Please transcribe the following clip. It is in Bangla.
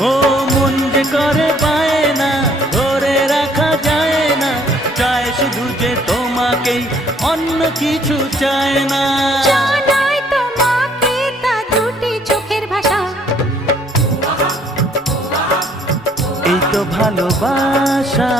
ও মন যে করে পায় না, ধরে রাখা যায় না, চায় শুধু যে তোমাকেই, অন্য কিছু চায় না। জানাই তোমাকে তা দুটি চোখের ভাষা, এই তো ভালোবাসা।